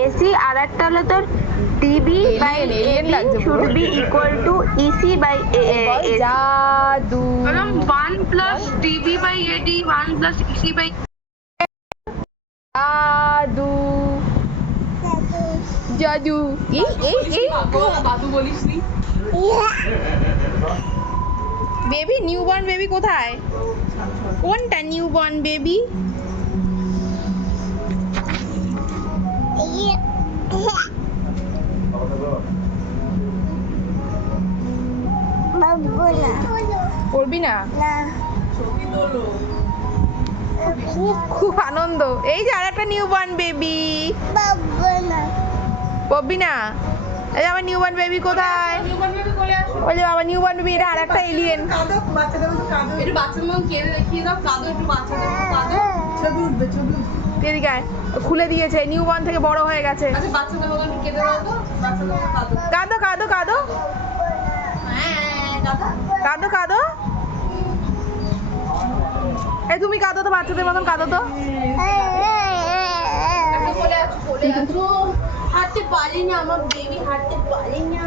AC আর একটা হলো তোর ডিবি বাই Alien লাগছে শুড পুরো। B equal to EC by বল জাদু। বললাম 1 plus DB by AD 1 plus EC by জাদু জাদু। এই দাদু বলিস নি বেবি নিউবর্ন বেবি কোথায়? কোনটা নিউবর্ন বেবি? করবি না? খুব আনন্দ। এই যে আর একটা নিউবর্ন বেবি। করবি না? এই আমার নিউবর্ন বেবি কোথায়? ওই যে বাবা নিউবর্ন বেবি, এটা আর একটা এলিয়েন। একটু বাচ্চাদের মন কেঁদে দেখিয়ে দাও, কাঁদো একটু বাচ্চাদের মতো কাঁদো। এদিকে আয়। খুলে দিয়েছে, নিউবর্ন থেকে বড় হয়ে গেছে। আচ্ছা বাচ্চাদের মতন কেঁদে দাও তো, বাচ্চাদের মতো কাঁদো। কাঁদো কাঁদো কাঁদো হ্যাঁ কাঁদো। কাঁদো কাঁদো। এই তুমি কাঁদো তো, বাচ্চাদের মতন কাঁদো তো। চলে আসো, হাঁটতে পারি না আমার বেবি, হাঁটতে পারি না।